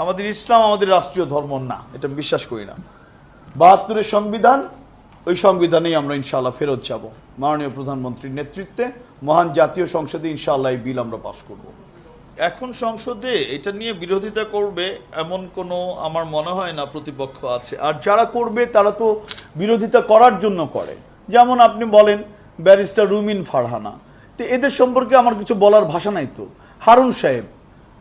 আমাদের ইসলাম আমাদের রাষ্ট্রীয় ধর্ম না, এটা বিশ্বাস করি না। ৭২-এর সংবিধান, ওই সংবিধানেই আমরা ইনশাআল্লাহ ফেরত যাব। মাননীয় প্রধানমন্ত্রীর নেতৃত্বে মহান জাতীয় সংসদে ইনশাআল্লাহ এই বিল আমরা পাস করব। এখন সংসদে এটা নিয়ে বিরোধিতা করবে এমন কোনো আমার মনে হয় না প্রতিপক্ষ আছে। আর যারা করবে তারা তো বিরোধিতা করার জন্য করে। যেমন আপনি বলেন ব্যারিস্টার রুমিন ফারহানা, তো এদের সম্পর্কে আমার কিছু বলার ভাষা নাই। তো হারুন সাহেব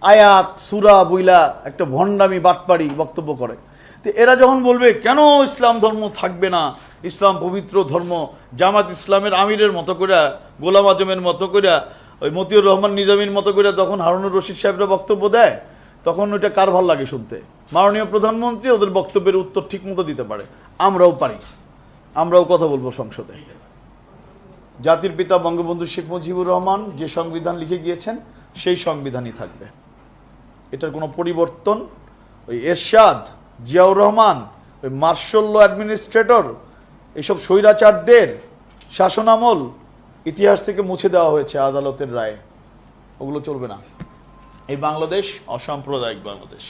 আয়াত সূরা বইলা একটা ভণ্ডামি বাটপাড়ি বক্তব্য করে। তো এরা যখন বলবে কেন ইসলাম ধর্ম থাকবে না, ইসলাম পবিত্র ধর্ম, জামাত ইসলামের আমিরের মতো করে, গোলাম আজমের মতো করে, ওই মতিউর রহমান নিজামীর মতো করে তখন হারুনুর রশিদ সাহেবরা বক্তব্য দেয়, তখন ওইটা কার ভাল লাগে শুনতে? মাননীয় প্রধানমন্ত্রী ওদের বক্তব্যের উত্তর ঠিক মতো দিতে পারে, আমরাও পারি, আমরাও কথা বলবো সংসদে। জাতির পিতা বঙ্গবন্ধু শেখ মুজিবুর রহমান যে সংবিধান লিখে গিয়েছেন সেই সংবিধানই থাকবে, এটার কোনো পরিবর্তন ওই এরশাদ, জিয়াউর রহমান, ওই মার্শাল ল অ্যাডমিনিস্ট্রেটর, এইসব স্বৈরাচারদের শাসনামল ইতিহাস থেকে মুছে দেওয়া হয়েছে আদালতের রায়ে, ওগুলো চলবে না। এই বাংলাদেশ অসাম্প্রদায়িক বাংলাদেশ।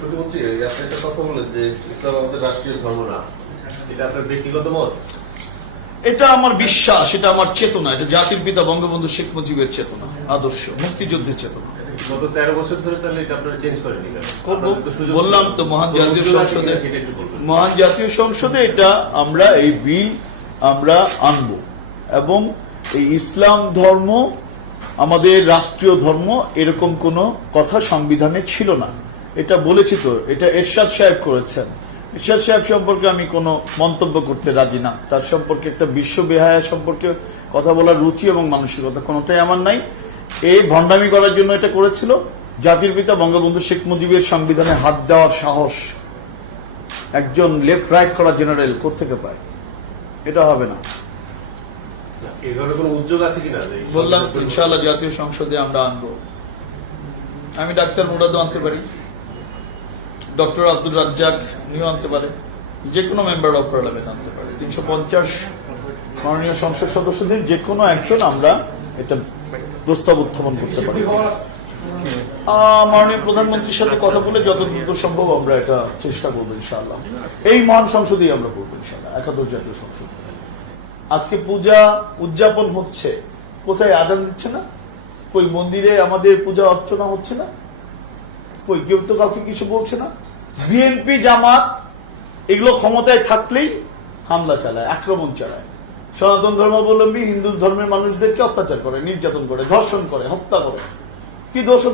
প্রতিমন্ত্রী আপনি একটা কথা বলেন যে ইসলাম আমাদের রাষ্ট্রীয় ধর্ম না, এটা আপনার ব্যক্তিগত মত? এটা আমার বিশ্বাস, এটা আমার চেতনা, এটা জাতির পিতা বঙ্গবন্ধু শেখ মুজিবের চেতনা, আদর্শ, মুক্তিযুদ্ধের চেতনা। গত 13 বছর ধরে তাহলে এটা আপনারা চেঞ্জ করেনি কেন? বললাম তো মহান জাতীয় সংসদে, মহান জাতীয় সংসদে এটা আমরা এই বিল আমরা আনব, এবং এই ইসলাম ধর্ম আমাদের রাষ্ট্রীয় ধর্ম এরকম কোনো কথা সংবিধানে ছিল না। এটা বলেছি তো, এটা এরশাদ সাহেব করেছেন। এরশাদ সাহেব সম্পর্কে আমি কোনো মন্তব্য করতে রাজি না, তার সম্পর্কে একটা বিশ্ব বেহায়া সম্পর্কে কথা বলার রুচি এবং মানসিকতা কোনোটাই আমার নাই। এই ভণ্ডামি করার জন্য এটা করেছিল। জাতির পিতা বঙ্গবন্ধু শেখ মুজিবের সংবিধানে হাত দেওয়ার সাহস একজন লেফট রাইট করা জেনারেল কোত্থেকে পায়? এটা হবে না। এই ধরনের কোনো উদ্যোগ আছে কিনা? বললাম ইনশাআল্লাহ জাতীয় সংসদে আমরা আনবো। আমি ডাক্তার মুরাদও আনতে পারি, ডক্টর আব্দুল রাজ্জাক উনিও আনতে পারে, যে কোনো মেম্বার অফ পার্লামেন্ট আনতে পারে। ৩৫০ মাননীয় সংসদ সদস্যদের যে কোনো একজন আমরা এটা প্রস্তাব উত্থাপন করতে পারি। মাননীয় প্রধানমন্ত্রীর সাথে কথা বলে যত দ্রুত সম্ভব আমরা এটা চেষ্টা করবো ইনশাআল্লাহ। এই মহান সংসদেই আমরা করবো ইনশাআল্লাহ, একাদশ জাতীয় সংসদ। আজকে পূজা উদযাপন হচ্ছে, কোথায় আজান দিচ্ছে না? কই মন্দিরে আমাদের পূজা অর্চনা হচ্ছে না? কই কেউ তো কাউকে কিছু বলছে না। বিএনপি জামাত এগুলো ক্ষমতায় থাকলেই হামলা চালায়, আক্রমণ চালায়, সনাতন ধর্মাবলম্বী হিন্দু ধর্মের মানুষদেরকে অত্যাচার করে, নির্যাতন করে, ধর্ষণ করে, হত্যা করে। কি দোষ ওদের?